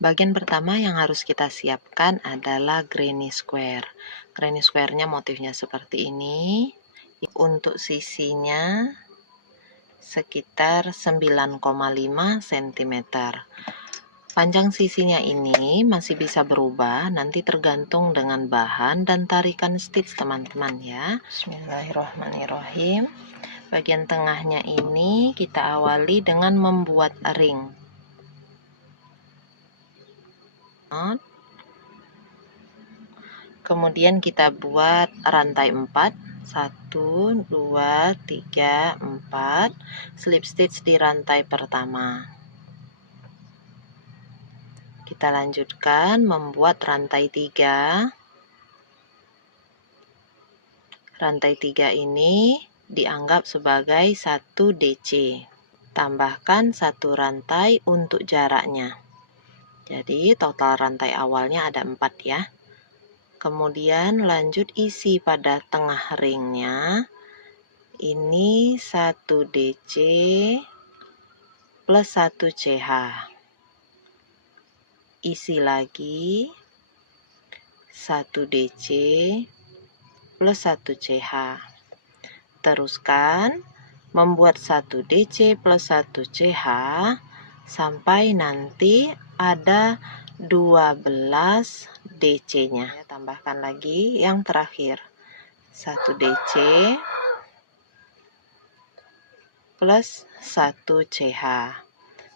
Bagian pertama yang harus kita siapkan adalah granny square. Granny square-nya motifnya seperti ini. Untuk sisinya sekitar 9,5 cm. Panjang sisinya ini masih bisa berubah, nanti tergantung dengan bahan dan tarikan stitch teman-teman ya. Bismillahirrahmanirrahim. Bagian tengahnya ini kita awali dengan membuat ring. Kemudian kita buat rantai 4, 1, 2, 3, 4, slip stitch di rantai pertama. Kita lanjutkan membuat rantai 3. Rantai 3 ini dianggap sebagai 1 DC. Tambahkan 1 rantai untuk jaraknya. Jadi total rantai awalnya ada 4 ya. Kemudian lanjut isi pada tengah ringnya. Ini 1 DC plus 1 CH. Isi lagi 1 DC plus 1 CH. Teruskan membuat 1 DC plus 1 CH sampai nanti ada 12 DC-nya. Tambahkan lagi yang terakhir 1 DC plus 1 CH.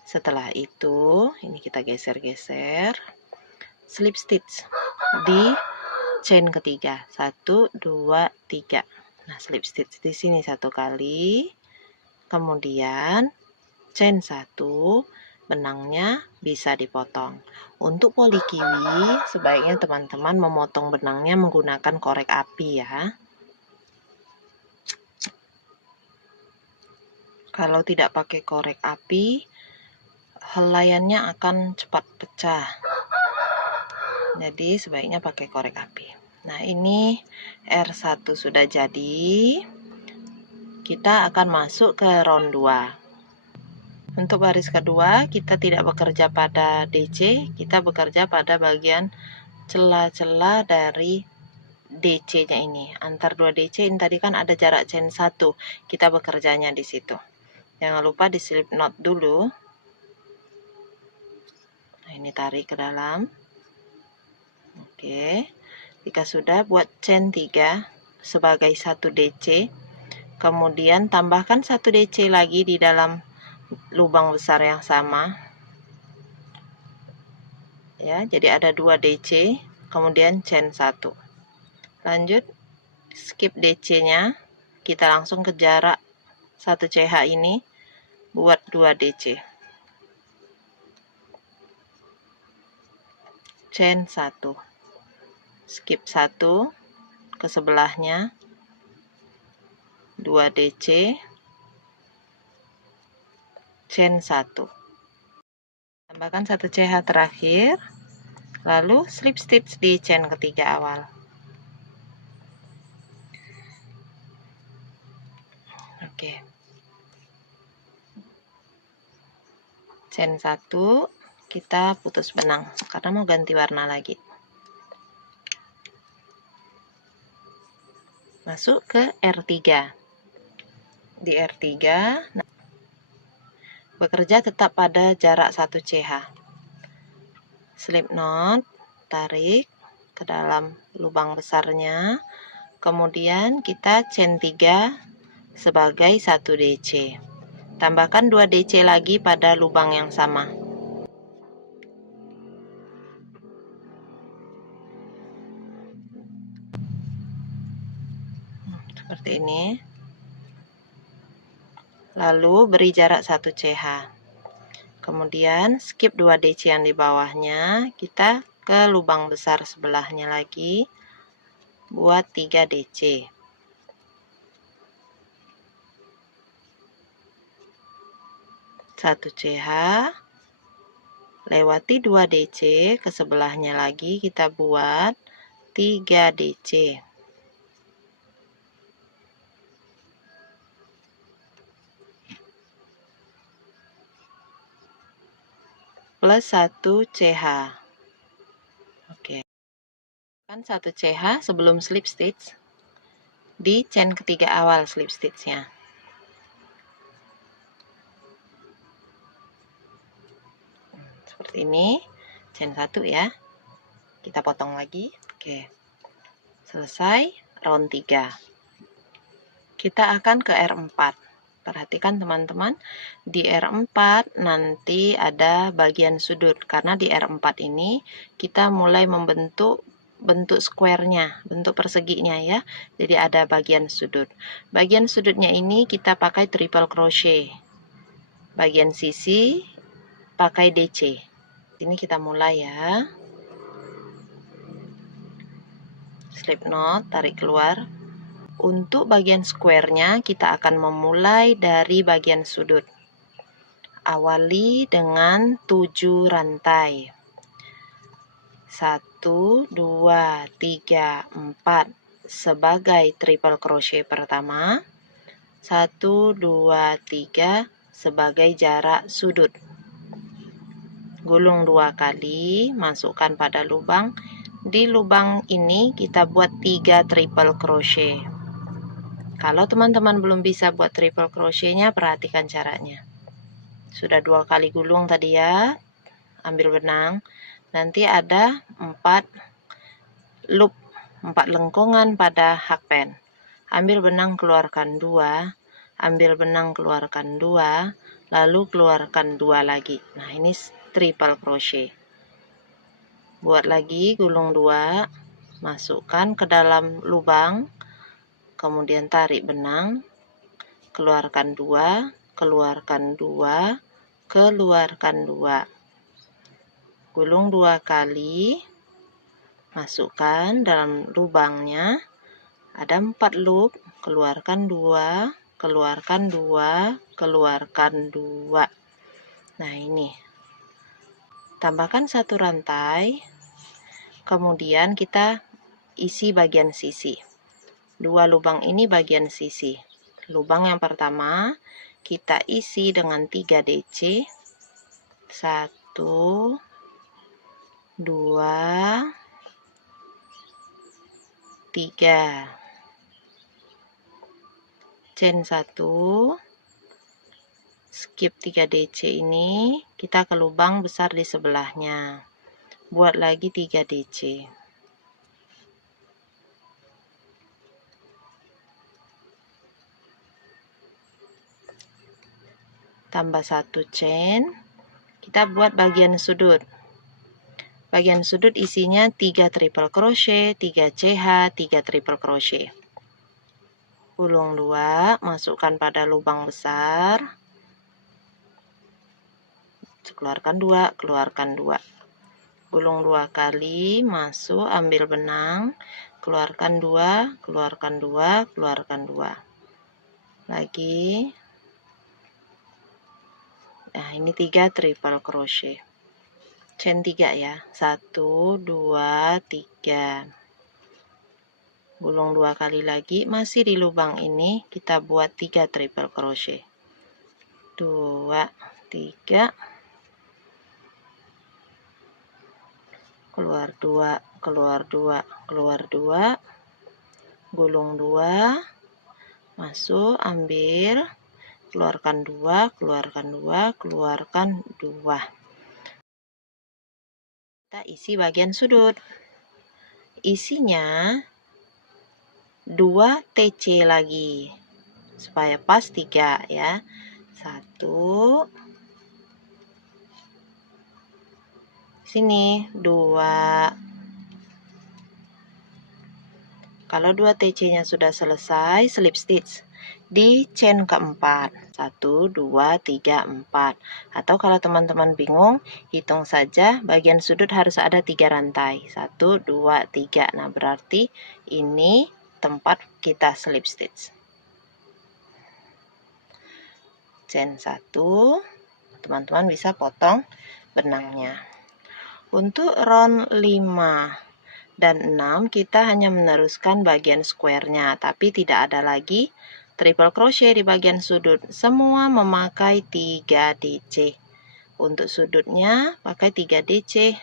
Setelah itu ini kita geser-geser, slip stitch di chain ketiga 1, 2, 3. Nah, slip stitch di sini 1 kali, kemudian chain 1, benangnya bisa dipotong. Untuk poli kiwi sebaiknya teman-teman memotong benangnya menggunakan korek api ya. Kalau tidak pakai korek api, helaiannya akan cepat pecah. Jadi sebaiknya pakai korek api. Nah, ini R1 sudah jadi. Kita akan masuk ke round 2. Untuk baris kedua, kita tidak bekerja pada DC, kita bekerja pada bagian celah-celah dari DC-nya ini. Antar 2 DC ini tadi kan ada jarak chain 1. Kita bekerjanya di situ. Jangan lupa di slip knot dulu. Nah, ini tarik ke dalam. Oke. Jika sudah, buat chain 3 sebagai 1 DC. Kemudian tambahkan 1 DC lagi di dalam lubang besar yang sama. Ya, jadi ada 2 DC, kemudian chain 1. Lanjut, skip DC-nya. Kita langsung ke jarak 1 CH ini, buat 2 DC. Chain 1. Skip 1 ke sebelahnya, 2 DC, chain 1. Tambahkan 1 CH terakhir, lalu slip stitch di chain ketiga awal. Oke. Chain 1, kita putus benang karena mau ganti warna lagi. Masuk ke R3. Di R3, bekerja tetap pada jarak 1 CH. Slip knot, tarik ke dalam lubang besarnya. Kemudian kita chain 3 sebagai 1 DC. Tambahkan 2 DC lagi pada lubang yang sama. Seperti ini. Lalu beri jarak 1 CH. Kemudian skip 2 DC yang di bawahnya, kita ke lubang besar sebelahnya lagi, buat 3 DC. Satu CH, lewati 2 DC, ke sebelahnya lagi kita buat 3 DC. plus 1 CH. Oke. Kan 1 CH sebelum slip stitch di chain ketiga awal slip stitchnya. Seperti ini, chain 1 ya. Kita potong lagi. Oke. Selesai round 3. Kita akan ke R4. Perhatikan teman-teman, di R4 nanti ada bagian sudut, karena di R4 ini kita mulai membentuk bentuk square-nya, bentuk perseginya ya. Jadi ada bagian sudut. Bagian sudutnya ini kita pakai triple crochet. Bagian sisi pakai DC. Ini kita mulai ya. Slip knot, tarik keluar. Untuk bagian square-nya kita akan memulai dari bagian sudut. Awali dengan 7 rantai. 1, 2, 3, 4 sebagai triple crochet pertama. 1, 2, 3 sebagai jarak sudut. Gulung 2 kali, masukkan pada lubang. Di lubang ini kita buat 3 triple crochet. Kalau teman-teman belum bisa buat triple crochetnya, perhatikan caranya. Sudah 2 kali gulung tadi ya, ambil benang. Nanti ada 4 loop, 4 lengkungan pada hakpen. Ambil benang, keluarkan 2, ambil benang, keluarkan 2, lalu keluarkan 2 lagi. Nah, ini triple crochet. Buat lagi, gulung 2, masukkan ke dalam lubang, kemudian tarik benang, keluarkan 2, keluarkan 2, keluarkan 2. Gulung 2 kali, masukkan dalam lubangnya, ada 4 loop, keluarkan 2, keluarkan 2, keluarkan 2. Nah, ini. Tambahkan 1 rantai, kemudian kita isi bagian sisi. 2 lubang ini bagian sisi. Lubang yang pertama kita isi dengan 3 DC. 1, 2, 3. Chain 1. Skip 3 DC ini, kita ke lubang besar di sebelahnya. Buat lagi 3 DC. Tambah 1 chain, kita buat bagian sudut. Bagian sudut isinya 3 triple crochet, 3 CH, 3 triple crochet. Gulung 2, masukkan pada lubang besar. Keluarkan 2, keluarkan 2. Gulung 2 kali, masuk, ambil benang, keluarkan 2, keluarkan 2, keluarkan 2. Lagi. Nah, ini 3 triple crochet. Chain 3 ya. 1, 2, 3. Gulung 2 kali lagi, masih di lubang ini kita buat 3 triple crochet. 2, 3. Keluar 2, keluar 2, keluar 2. Gulung 2. Masuk, ambil, keluarkan 2, keluarkan 2, keluarkan 2. Kita isi bagian sudut. Isinya 2 TC lagi supaya pas 3 ya. 1, sini 2. Kalau 2 TC nya sudah selesai, slip stitch di chain keempat. 1, 2, 3, 4. Atau kalau teman-teman bingung, hitung saja bagian sudut harus ada 3 rantai. 1, 2, 3. Nah, berarti ini tempat kita slip stitch. Chain 1, teman-teman bisa potong benangnya. Untuk round 5 dan 6 kita hanya meneruskan bagian square-nya, tapi tidak ada lagi triple crochet di bagian sudut. Semua memakai 3 DC. Untuk sudutnya pakai 3 DC,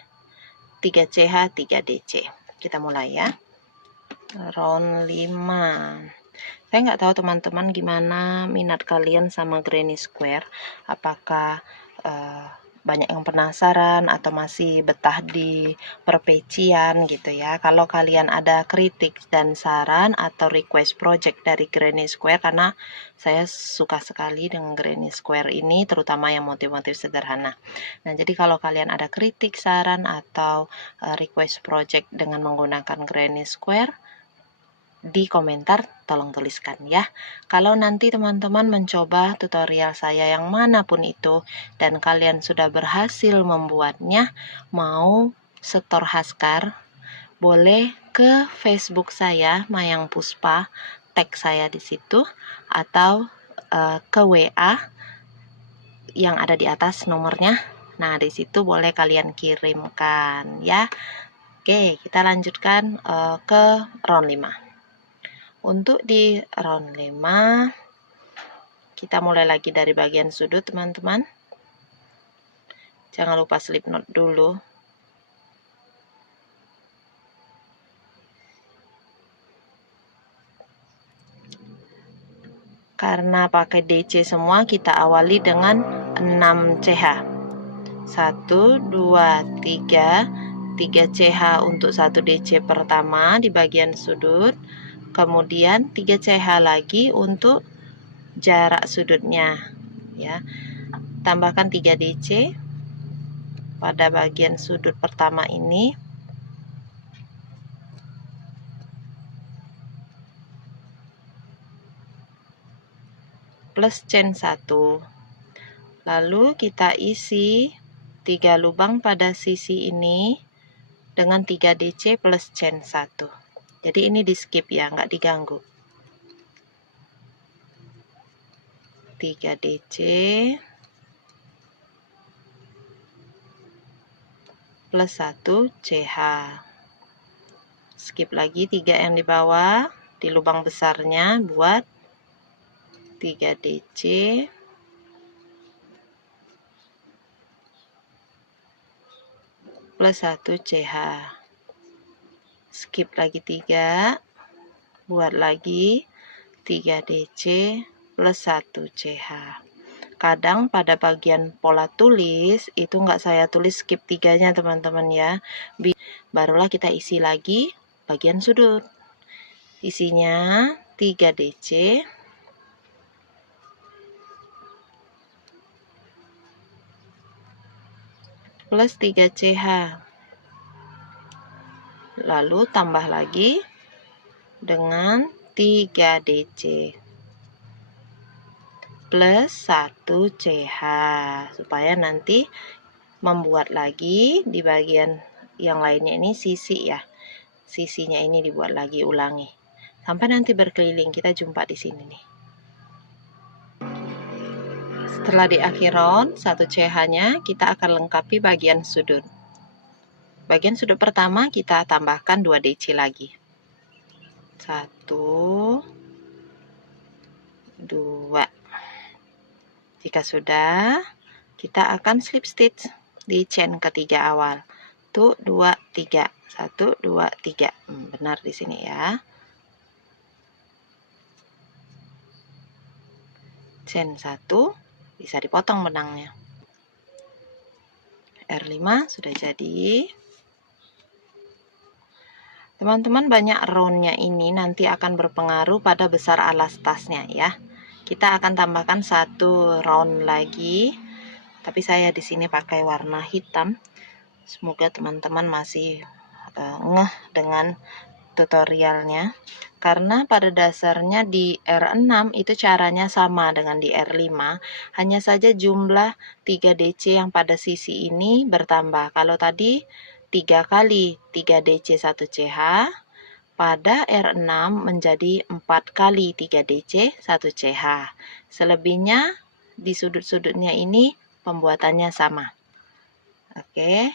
3 CH, 3 DC. Kita mulai ya. Round 5. Saya nggak tahu teman-teman gimana minat kalian sama granny square. Apakah banyak yang penasaran atau masih betah di perpecian gitu ya. Kalau kalian ada kritik dan saran atau request project dari granny square, karena saya suka sekali dengan granny square ini, terutama yang motif-motif sederhana. Nah, jadi kalau kalian ada kritik, saran atau request project dengan menggunakan granny square, di komentar tolong tuliskan ya. Kalau nanti teman-teman mencoba tutorial saya yang manapun itu dan kalian sudah berhasil membuatnya, mau setor Haskar, boleh ke Facebook saya Mayang Puspa, tag saya di situ, atau ke WA yang ada di atas nomornya. Nah, di situ boleh kalian kirimkan ya. Oke, kita lanjutkan ke round 5. Untuk di round 5, kita mulai lagi dari bagian sudut, teman-teman. Jangan lupa slip knot dulu. Karena pakai DC semua, kita awali dengan 6 CH. 1, 2, 3. 3 CH untuk 1 DC pertama di bagian sudut. Kemudian 3 CH lagi untuk jarak sudutnya ya. Tambahkan 3 DC pada bagian sudut pertama ini. Plus chain 1. Lalu kita isi 3 lubang pada sisi ini dengan 3 DC plus chain 1. Jadi ini di skip ya, nggak diganggu. 3 DC plus 1 CH. Skip lagi 3 yang di bawah, di lubang besarnya buat 3 DC plus 1 CH. Skip lagi 3, buat lagi 3 DC plus 1 CH. Kadang pada bagian pola tulis itu nggak saya tulis skip 3-nya teman-teman ya. Barulah kita isi lagi bagian sudut. Isinya 3 DC plus 3 CH. Lalu tambah lagi dengan 3 DC plus 1 CH, supaya nanti membuat lagi di bagian yang lainnya ini sisi ya. Sisinya ini dibuat lagi, ulangi. Sampai nanti berkeliling, kita jumpa di sini nih. Setelah di akhir round, 1 CH-nya kita akan lengkapi bagian sudut. Bagian sudut pertama kita tambahkan 2 DC lagi. 1, 2. Jika sudah, kita akan slip stitch di chain ketiga awal. 1, 2, 3. 1, 2, 3. Benar di sini ya. Chain 1, bisa dipotong benangnya. R5 sudah jadi. Teman-teman, banyak roundnya ini nanti akan berpengaruh pada besar alas tasnya ya. Kita akan tambahkan 1 round lagi, tapi saya di sini pakai warna hitam. Semoga teman-teman masih ngeh dengan tutorialnya, karena pada dasarnya di R6 itu caranya sama dengan di R5, hanya saja jumlah 3 DC yang pada sisi ini bertambah. Kalau tadi 3 kali 3 DC 1 CH, pada R6 menjadi 4 kali 3 DC 1 CH. Selebihnya di sudut-sudutnya ini pembuatannya sama. Oke,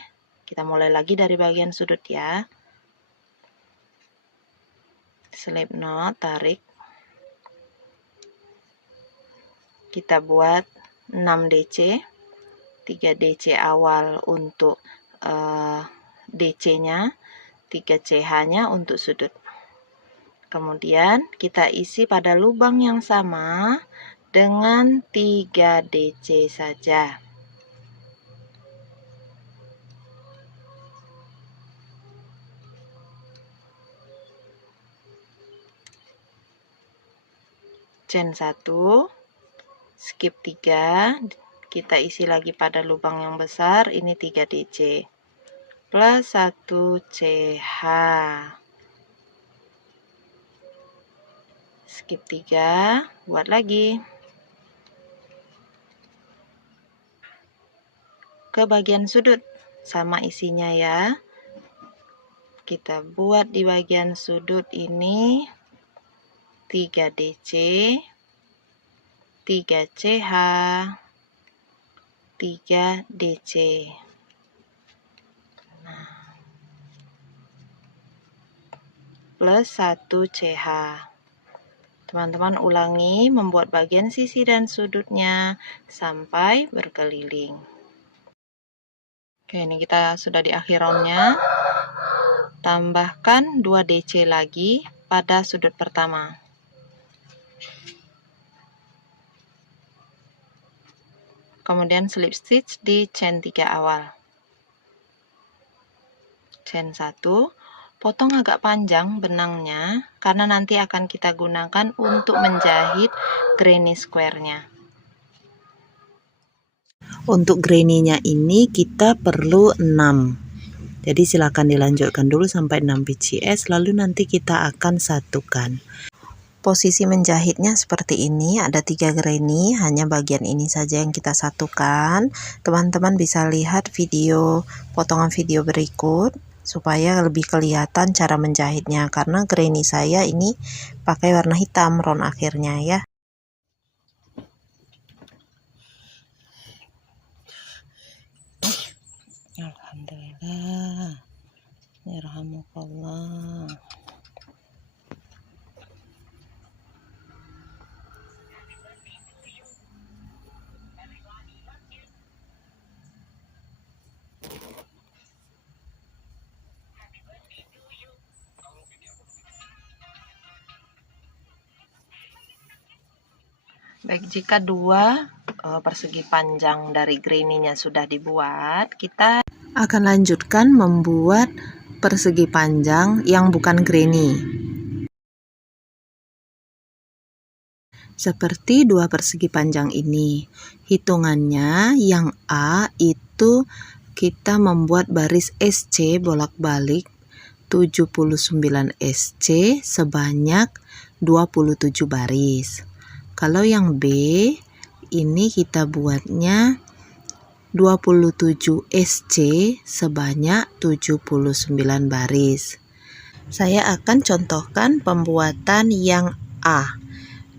kita mulai lagi dari bagian sudut ya. Slip knot, tarik. Kita buat 6 DC. 3 DC awal untuk DC-nya, 3 CH-nya untuk sudut. Kemudian kita isi pada lubang yang sama dengan 3 DC saja. Chain 1, skip 3, kita isi lagi pada lubang yang besar, ini 3 DC plus 1 CH, skip 3, buat lagi ke bagian sudut sama isinya ya. Kita buat di bagian sudut ini 3 DC, 3 CH, 3 DC. Plus 1 CH. Teman-teman ulangi membuat bagian sisi dan sudutnya sampai berkeliling. Oke, ini kita sudah di akhir roundnya. Tambahkan 2 DC lagi pada sudut pertama. Kemudian slip stitch di chain 3 awal. Chain 1, potong agak panjang benangnya karena nanti akan kita gunakan untuk menjahit granny square-nya. Untuk granny-nya ini kita perlu 6. Jadi silakan dilanjutkan dulu sampai 6 BCS, lalu nanti kita akan satukan. Posisi menjahitnya seperti ini, ada 3 granny, hanya bagian ini saja yang kita satukan. Teman-teman bisa lihat potongan video berikut supaya lebih kelihatan cara menjahitnya, karena granny saya ini pakai warna hitam round akhirnya ya. Alhamdulillah, yarhamukallah. Baik, jika 2 persegi panjang dari granny-nya sudah dibuat, kita akan lanjutkan membuat persegi panjang yang bukan granny. Seperti 2 persegi panjang ini. Hitungannya yang A itu kita membuat baris SC bolak-balik 79 SC sebanyak 27 baris. Kalau yang B ini kita buatnya 27 SC sebanyak 79 baris. Saya akan contohkan pembuatan yang A.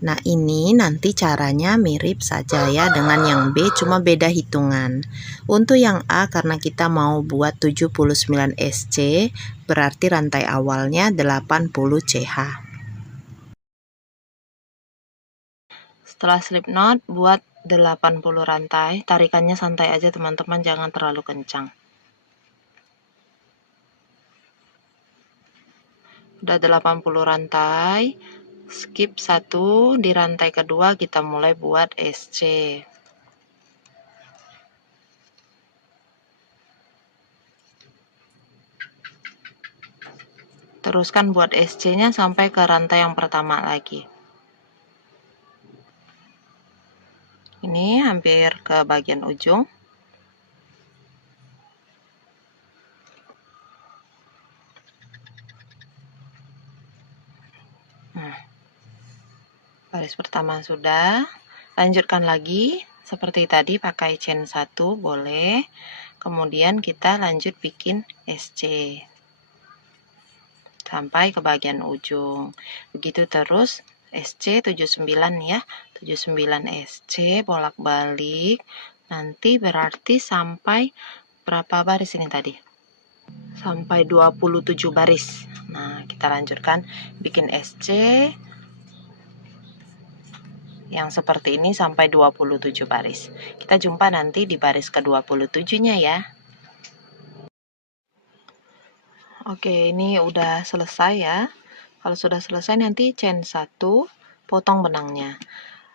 Nah, ini nanti caranya mirip saja ya dengan yang B, cuma beda hitungan. Untuk yang A, karena kita mau buat 79 SC, berarti rantai awalnya 80 CH. Setelah slip knot, buat 80 rantai. Tarikannya santai aja teman-teman, jangan terlalu kencang. Udah 80 rantai, skip 1, di rantai kedua kita mulai buat SC. Teruskan buat SC-nya sampai ke rantai yang pertama lagi. Ini hampir ke bagian ujung. Baris pertama sudah. Lanjutkan lagi seperti tadi, pakai chain 1 boleh. Kemudian kita lanjut bikin SC sampai ke bagian ujung. Begitu terus SC 79 ya. 79 SC bolak-balik. Nanti berarti sampai berapa baris ini tadi? Sampai 27 baris. Nah, kita lanjutkan bikin SC. yang seperti ini sampai 27 baris. Kita jumpa nanti di baris ke-27-nya ya. Oke, ini udah selesai ya. Kalau sudah selesai nanti chain 1, potong benangnya.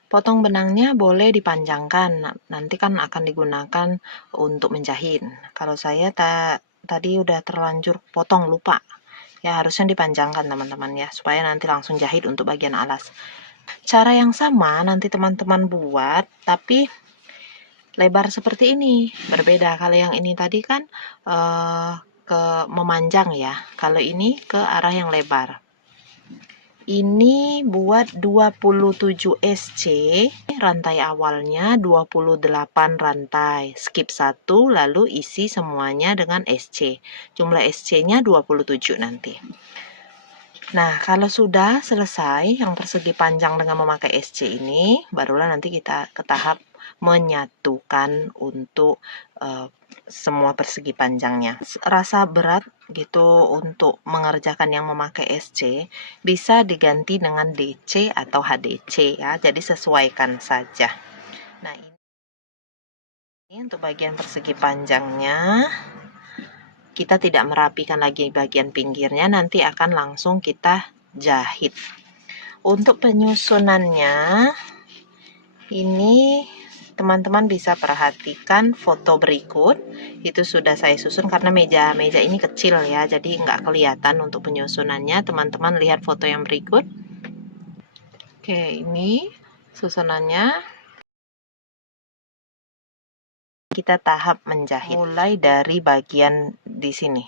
Potong benangnya boleh dipanjangkan, nanti kan akan digunakan untuk menjahit. Kalau saya tadi udah terlanjur potong, lupa. Ya harusnya dipanjangkan teman-teman ya, supaya nanti langsung jahit untuk bagian alas. Cara yang sama nanti teman-teman buat, tapi lebar seperti ini. Berbeda, kalau yang ini tadi kan ke memanjang ya, kalau ini ke arah yang lebar. Ini buat 27 SC, rantai awalnya 28 rantai, skip 1, lalu isi semuanya dengan SC. Jumlah SC-nya 27 nanti. Nah, kalau sudah selesai yang persegi panjang dengan memakai SC ini, barulah nanti kita ke tahap menyatukan untuk semua persegi panjangnya. Rasa berat gitu untuk mengerjakan yang memakai SC, bisa diganti dengan DC atau HDC ya, jadi sesuaikan saja. Nah, ini untuk bagian persegi panjangnya. Kita tidak merapikan lagi bagian pinggirnya, nanti akan langsung kita jahit. Untuk penyusunannya, ini teman-teman bisa perhatikan foto berikut. Itu sudah saya susun karena meja ini kecil ya, jadi nggak kelihatan untuk penyusunannya. Teman-teman lihat foto yang berikut. Oke, ini susunannya. Kita tahap menjahit, mulai dari bagian di sini.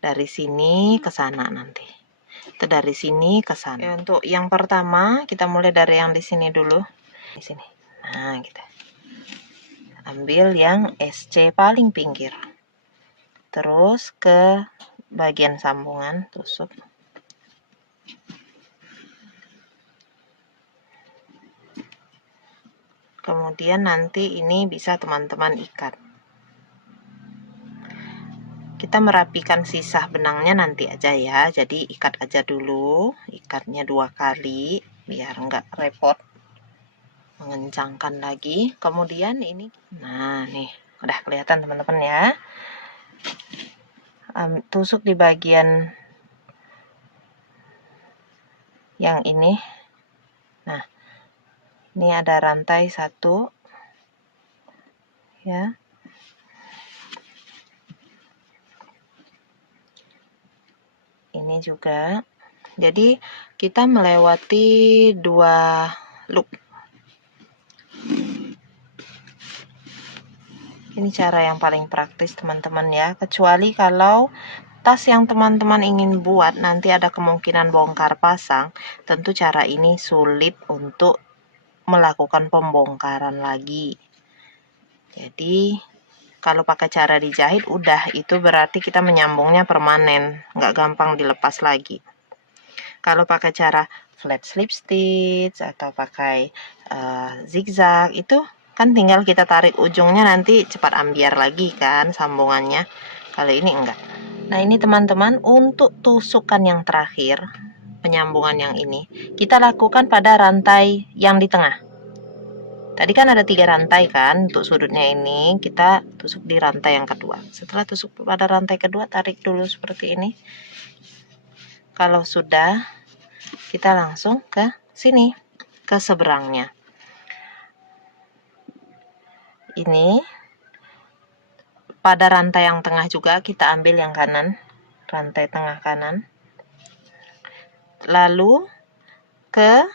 Dari sini ke sana nanti. Itu dari sini ke sana. Untuk yang pertama, kita mulai dari yang di sini dulu. Di sini. Nah, gitu. Ambil yang SC paling pinggir. Terus ke bagian sambungan, tusuk. Kemudian nanti ini bisa teman-teman ikat. Kita merapikan sisa benangnya nanti aja ya, jadi ikat aja dulu, ikatnya 2 kali biar enggak repot mengencangkan lagi. Kemudian ini, nah nih udah kelihatan teman-teman ya, tusuk di bagian yang ini. Nah, ini ada rantai 1 ya. Ini juga. Jadi kita melewati 2 loop. Ini cara yang paling praktis teman-teman ya. Kecuali kalau tas yang teman-teman ingin buat nanti ada kemungkinan bongkar pasang, tentu cara ini sulit untuk melakukan pembongkaran lagi. Jadi kalau pakai cara dijahit udah, itu berarti kita menyambungnya permanen, nggak gampang dilepas lagi. Kalau pakai cara flat slip stitch atau pakai zigzag, itu kan tinggal kita tarik ujungnya, nanti cepat ambiar lagi kan sambungannya. Kalau ini enggak. Nah, ini teman-teman, untuk tusukan yang terakhir, penyambungan yang ini, kita lakukan pada rantai yang di tengah. Tadi kan ada 3 rantai kan, untuk sudutnya ini kita tusuk di rantai yang kedua. Setelah tusuk pada rantai kedua, tarik dulu seperti ini. Kalau sudah, kita langsung ke sini, ke seberangnya. Ini pada rantai yang tengah juga kita ambil yang kanan, rantai tengah kanan. Lalu ke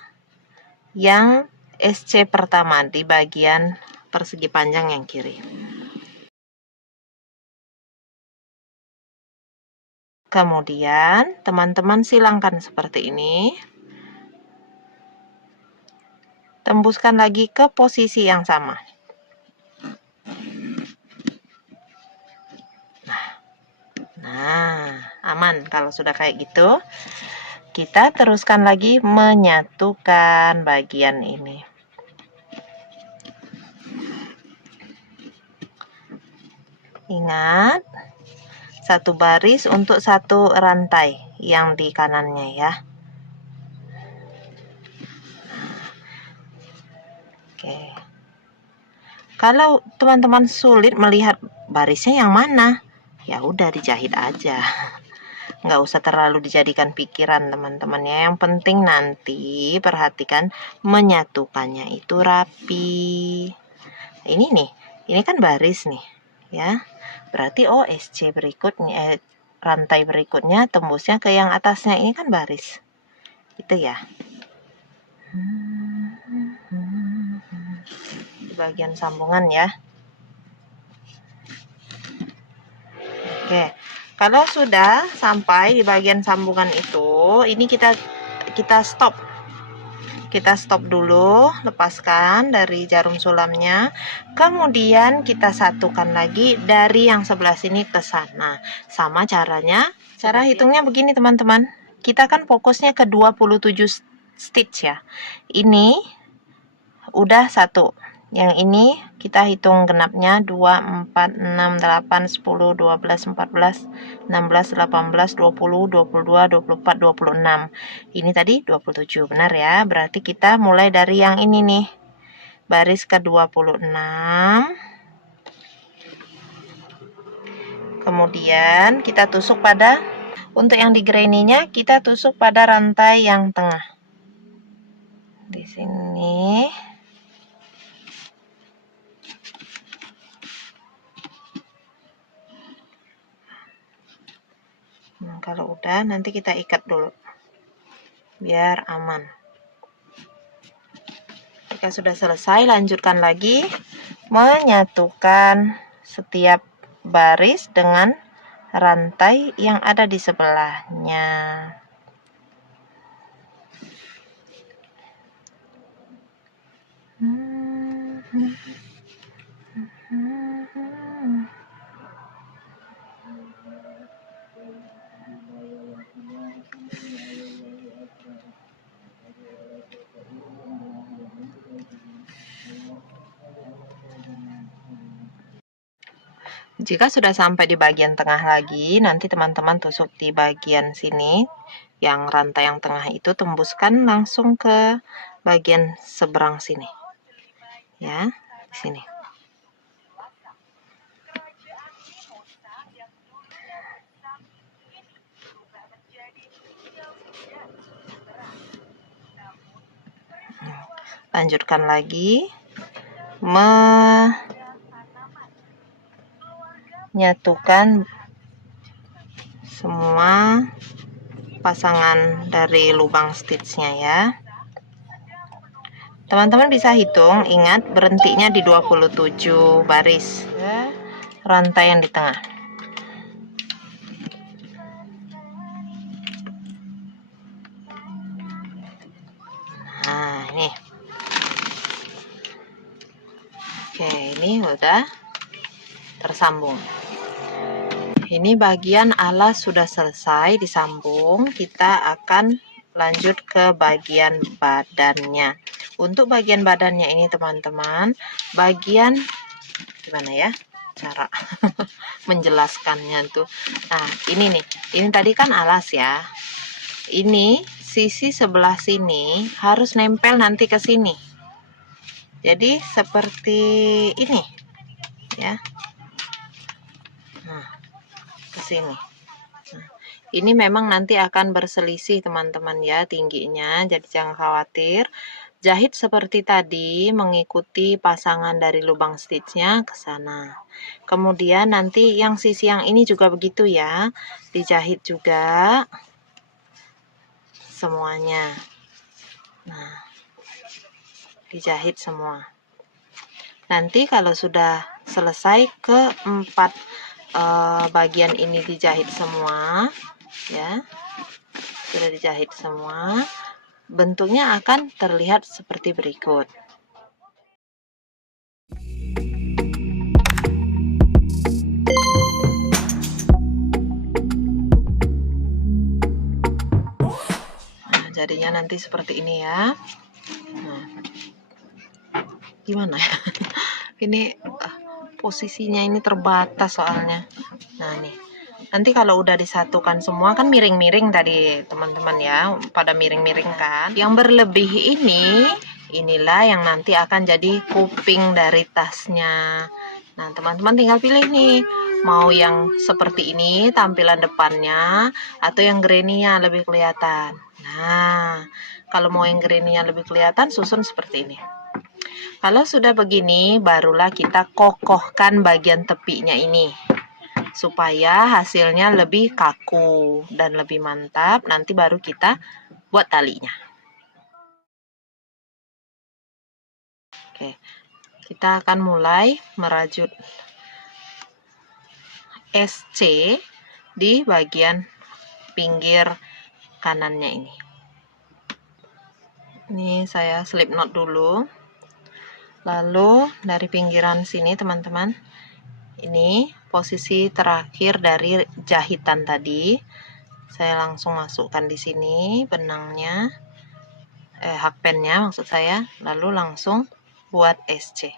yang SC pertama di bagian persegi panjang yang kiri. Kemudian teman-teman silangkan seperti ini. Tembuskan lagi ke posisi yang sama. Nah, aman kalau sudah kayak gitu. Kita teruskan lagi menyatukan bagian ini. Ingat, 1 baris untuk 1 rantai yang di kanannya ya. Kalau teman-teman sulit melihat barisnya yang mana, ya udah dijahit aja. Nggak usah terlalu dijadikan pikiran teman-teman ya. Yang penting nanti perhatikan menyatukannya itu rapi. Ini nih, ini kan baris nih ya. Berarti OSC berikutnya, rantai berikutnya tembusnya ke yang atasnya, ini kan baris. Itu ya. Di bagian sambungan ya. Oke. Kalau sudah sampai di bagian sambungan itu, ini kita stop. Kita stop dulu, lepaskan dari jarum sulamnya. Kemudian kita satukan lagi dari yang sebelah sini ke sana. Sama caranya. Cara hitungnya begini teman-teman. Kita kan fokusnya ke 27 stitch ya. Ini udah satu. Yang ini kita hitung genapnya 2, 4, 6, 8, 10, 12, 14, 16, 18, 20, 22, 24, 26. Ini tadi 27, benar ya? Berarti kita mulai dari yang ini nih. Baris ke-26. Kemudian kita tusuk pada, untuk yang di granny-nya kita tusuk pada rantai yang tengah. Di sini. Nah, kalau udah nanti kita ikat dulu biar aman. Jika sudah selesai, lanjutkan lagi menyatukan setiap baris dengan rantai yang ada di sebelahnya. Jika sudah sampai di bagian tengah lagi, nanti teman-teman tusuk di bagian sini, yang rantai yang tengah itu tembuskan langsung ke bagian seberang sini. Ya, di sini. Lanjutkan lagi menyatukan semua pasangan dari lubang stitchnya ya. Teman-teman bisa hitung, ingat berhentinya di 27 baris rantai yang di tengah. Nah, ini. Oke, ini udah tersambung. Ini bagian alas sudah selesai disambung. Kita akan lanjut ke bagian badannya. Untuk bagian badannya ini teman-teman, bagian gimana ya cara menjelaskannya tuh. Nah, ini nih. Ini tadi kan alas ya. Ini sisi sebelah sini harus nempel nanti ke sini. Jadi seperti ini ya. Nah, ke sini. Nah, ini memang nanti akan berselisih teman-teman ya tingginya, jadi jangan khawatir. Jahit seperti tadi mengikuti pasangan dari lubang stitchnya ke sana. Kemudian nanti yang sisi yang ini juga begitu ya, dijahit juga semuanya. Nah, dijahit semua. Nanti kalau sudah selesai keempat bagian ini dijahit semua ya, sudah dijahit semua, bentuknya akan terlihat seperti berikut. Nah, jadinya nanti seperti ini ya. Nah, gimana ya? Ini posisinya ini terbatas soalnya. Nah, nih. Nanti kalau udah disatukan semua kan miring-miring tadi teman-teman ya, pada miring-miring kan. Yang berlebih ini Inilah yang nanti akan jadi kuping dari tasnya. Nah, teman-teman tinggal pilih nih, mau yang seperti ini tampilan depannya atau yang granny-nya lebih kelihatan. Nah, kalau mau yang granny-nya lebih kelihatan, susun seperti ini. Kalau sudah begini, barulah kita kokohkan bagian tepinya ini supaya hasilnya lebih kaku dan lebih mantap. Nanti baru kita buat talinya. Oke, kita akan mulai merajut SC di bagian pinggir kanannya ini. Ini saya slip knot dulu. Lalu dari pinggiran sini teman-teman, ini posisi terakhir dari jahitan tadi. Saya langsung masukkan di sini benangnya, hakpennya maksud saya, lalu langsung buat SC.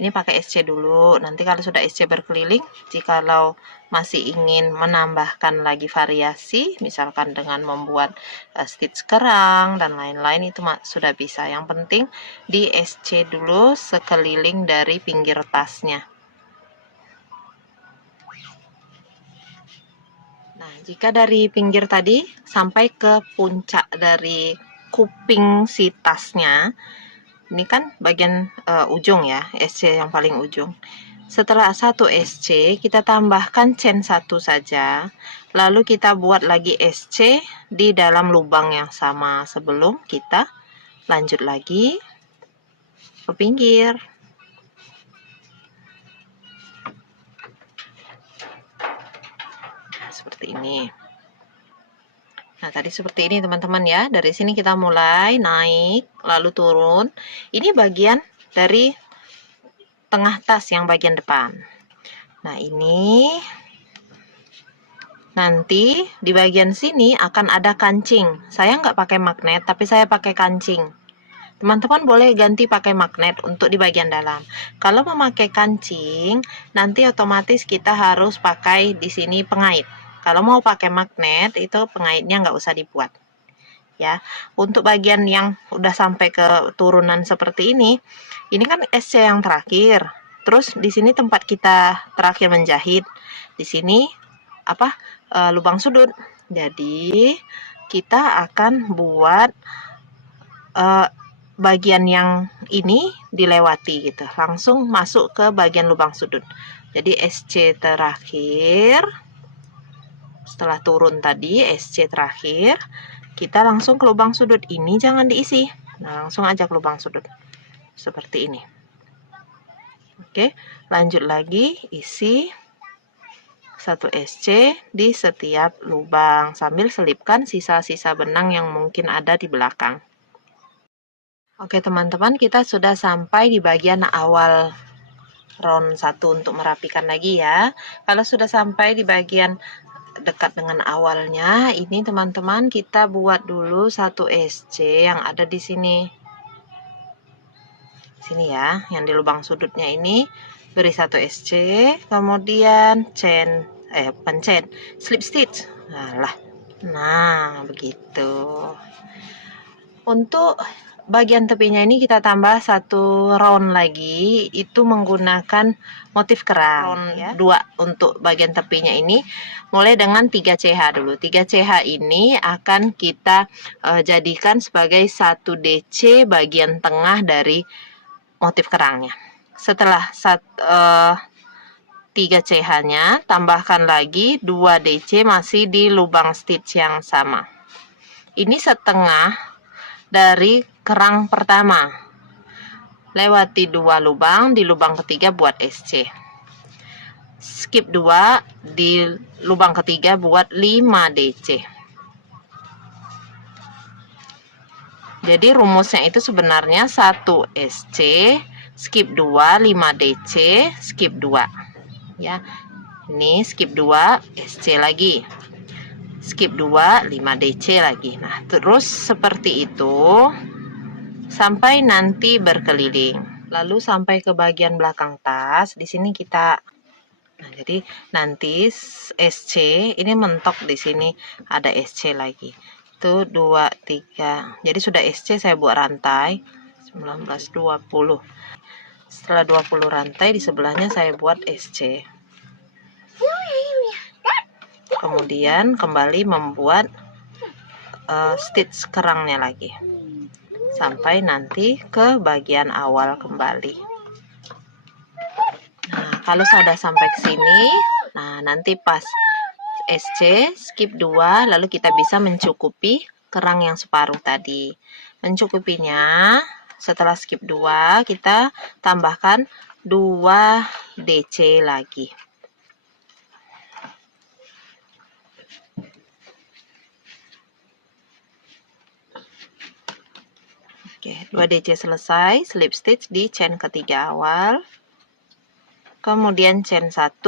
Ini pakai SC dulu, nanti kalau sudah SC berkeliling, jikalau masih ingin menambahkan lagi variasi, misalkan dengan membuat stitch kerang dan lain-lain, itu sudah bisa. Yang penting di SC dulu sekeliling dari pinggir tasnya. Nah, jika dari pinggir tadi sampai ke puncak dari kuping si tasnya, ini kan bagian ujung ya, SC yang paling ujung. Setelah 1 SC, kita tambahkan chain 1 saja. Lalu kita buat lagi SC di dalam lubang yang sama sebelum kita lanjut lagi ke pinggir. Nah, seperti ini. Nah, tadi seperti ini teman-teman ya. Dari sini kita mulai naik, lalu turun. Ini bagian dari tengah tas yang bagian depan. Nah, ini nanti di bagian sini akan ada kancing. Saya nggak pakai magnet, tapi saya pakai kancing. Teman-teman boleh ganti pakai magnet untuk di bagian dalam. Kalau memakai kancing, nanti otomatis kita harus pakai di sini pengait. Kalau mau pakai magnet, itu pengaitnya nggak usah dibuat. Ya, untuk bagian yang udah sampai ke turunan seperti ini kan SC yang terakhir. Terus di sini tempat kita terakhir menjahit. Di sini lubang sudut. Jadi kita akan buat bagian yang ini dilewati gitu, langsung masuk ke bagian lubang sudut. Jadi SC terakhir, setelah turun tadi SC terakhir, kita langsung ke lubang sudut. Ini jangan diisi, nah langsung aja ke lubang sudut seperti ini. Oke, lanjut lagi, isi 1 SC di setiap lubang sambil selipkan sisa-sisa benang yang mungkin ada di belakang. Oke teman-teman, kita sudah sampai di bagian awal round 1 untuk merapikan lagi ya. Kalau sudah sampai di bagian dekat dengan awalnya, ini teman-teman kita buat dulu 1 SC yang ada di sini. Sini ya, yang di lubang sudutnya ini beri 1 SC, kemudian bukan chain, slip stitch. Nah, begitu. Untuk bagian tepinya ini kita tambah 1 round lagi, itu menggunakan motif kerang ya. 2 untuk bagian tepinya ini mulai dengan 3 CH dulu. 3 CH ini akan kita jadikan sebagai 1 DC bagian tengah dari motif kerangnya. Setelah 3 CH nya tambahkan lagi 2 DC masih di lubang stitch yang sama. Ini setengah dari kerang pertama, lewati 2 lubang, di lubang ketiga buat SC, skip 2, di lubang ketiga buat 5 DC. Jadi rumusnya itu sebenarnya 1 SC, skip 2, 5 DC, skip 2 ya. Ini skip 2, SC lagi, skip 2, 5 DC lagi. Nah, terus seperti itu sampai nanti berkeliling. Lalu sampai ke bagian belakang tas. Di sini kita jadi nanti SC ini mentok, di sini ada SC lagi. 1, 2, 3. Jadi sudah SC saya buat rantai 19, 20. Setelah 20 rantai di sebelahnya saya buat SC. Kemudian kembali membuat stitch kerangnya lagi sampai nanti ke bagian awal kembali. Nah, kalau sudah sampai ke sini, nah nanti pas SC skip 2, lalu kita bisa mencukupi kerang yang separuh tadi. Mencukupinya setelah skip 2, kita tambahkan 2 DC lagi. Oke, 2 DC selesai, slip stitch di chain ketiga awal. Kemudian chain 1,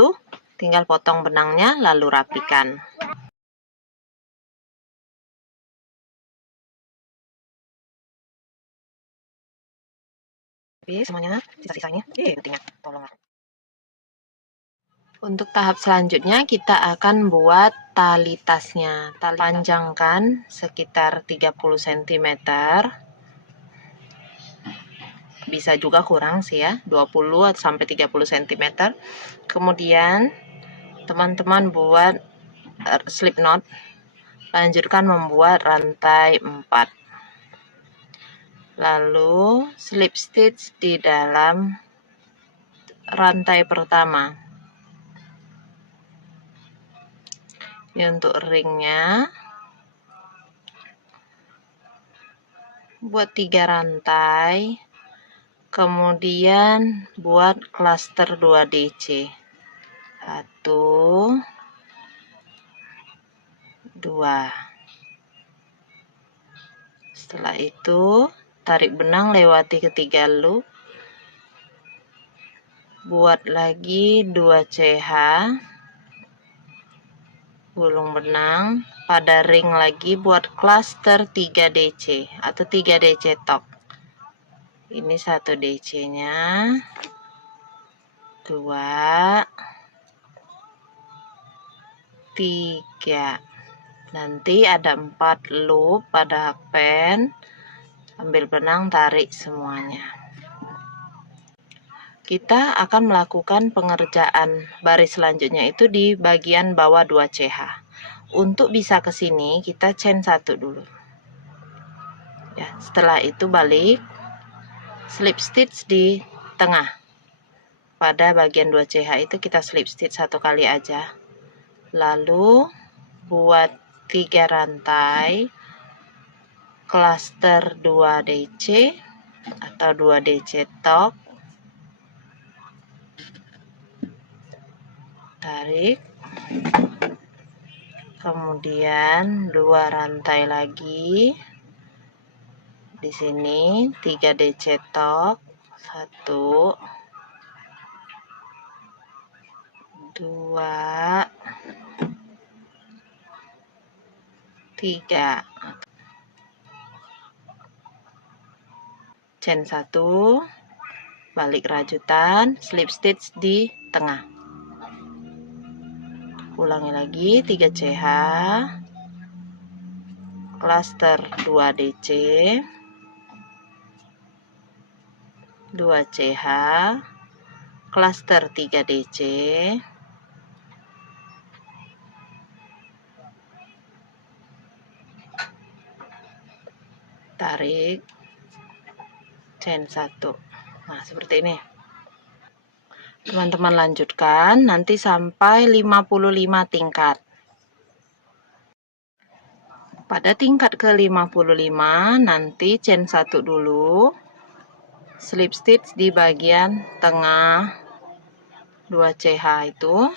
tinggal potong benangnya lalu rapikan. Oke, semuanya, sisa-sisanya, tolonglah. Untuk tahap selanjutnya kita akan buat tali tasnya. Tali panjangkan sekitar 30 cm. Bisa juga kurang sih ya, 20 sampai 30 cm. Kemudian teman-teman buat slip knot. Lanjutkan membuat rantai 4. Lalu slip stitch di dalam rantai pertama. Ini untuk ringnya, buat 3 rantai, kemudian buat klaster 2 DC, 1, 2. Setelah itu tarik benang lewati ketiga loop, buat lagi 2 CH, gulung benang pada ring lagi, buat klaster 3 DC atau 3 DC top. Ini 1 DC nya, 2, 3. Nanti ada 4 loop pada pen. Ambil benang, tarik semuanya. Kita akan melakukan pengerjaan baris selanjutnya itu di bagian bawah 2 CH. Untuk bisa ke sini kita chain 1 dulu. Ya, setelah itu balik slip stitch di tengah. Pada bagian 2 CH itu kita slip stitch 1 kali aja. Lalu buat 3 rantai klaster 2 DC atau 2 DC top. Tarik, kemudian 2 rantai lagi di sini, 3 DC top, 1, 2, 3. Chain 1, balik rajutan, slip stitch di tengah. Ulangi lagi, 3 CH, klaster 2 DC, 2 CH, klaster 3 DC, tarik, chain 1. Nah, seperti ini. Teman-teman lanjutkan nanti sampai 55 tingkat. Pada tingkat ke 55 nanti chain 1 dulu, slip stitch di bagian tengah 2 CH itu,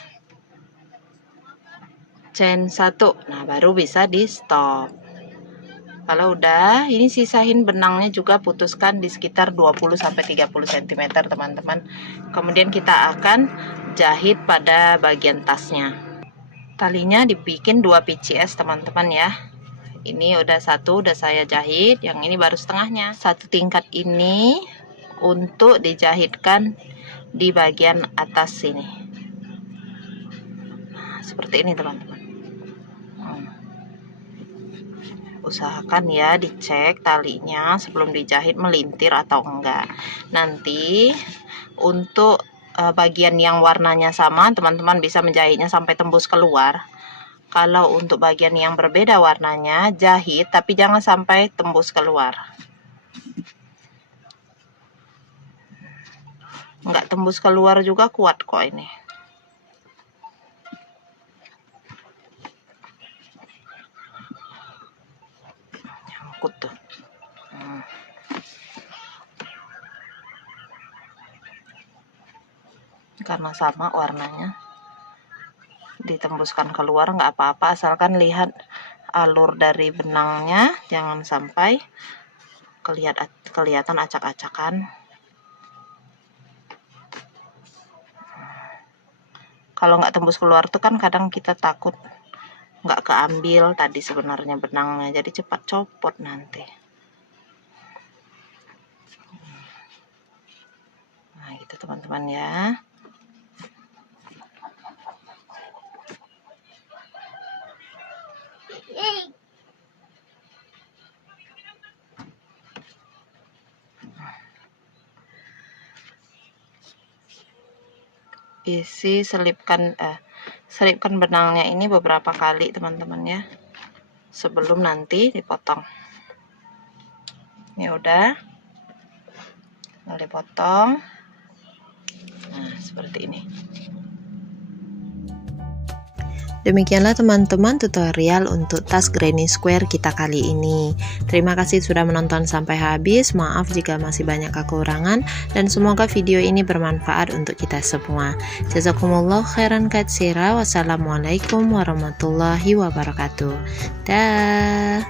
chain 1. Nah, baru bisa di stop. Kalau udah, ini sisain benangnya juga, putuskan di sekitar 20-30 cm teman-teman. Kemudian kita akan jahit pada bagian tasnya. Talinya dibikin 2 PCS teman-teman ya. Ini udah 1 udah saya jahit, yang ini baru setengahnya. 1 tingkat ini untuk dijahitkan di bagian atas sini. Nah, seperti ini teman-teman. Usahakan ya dicek talinya sebelum dijahit melintir atau enggak. Nanti untuk bagian yang warnanya sama, teman-teman bisa menjahitnya sampai tembus keluar. Kalau untuk bagian yang berbeda warnanya, jahit tapi jangan sampai tembus keluar. Enggak tembus keluar juga kuat kok ini. Nyangkut tuh. Karena sama warnanya, ditembuskan keluar nggak apa-apa, asalkan lihat alur dari benangnya, jangan sampai kelihatan acak-acakan. Kalau nggak tembus keluar tuh kan kadang kita takut nggak keambil tadi sebenarnya benangnya, jadi cepat copot nanti. Nah gitu teman-teman ya. Selipkan benangnya ini beberapa kali teman-teman ya, sebelum nanti dipotong. Ya udah, dipotong. Nah seperti ini. Demikianlah teman-teman tutorial untuk tas granny square kita kali ini. Terima kasih sudah menonton sampai habis. Maaf jika masih banyak kekurangan, dan semoga video ini bermanfaat untuk kita semua. Jazakumullah khairan katsira. Wassalamualaikum warahmatullahi wabarakatuh. Dah.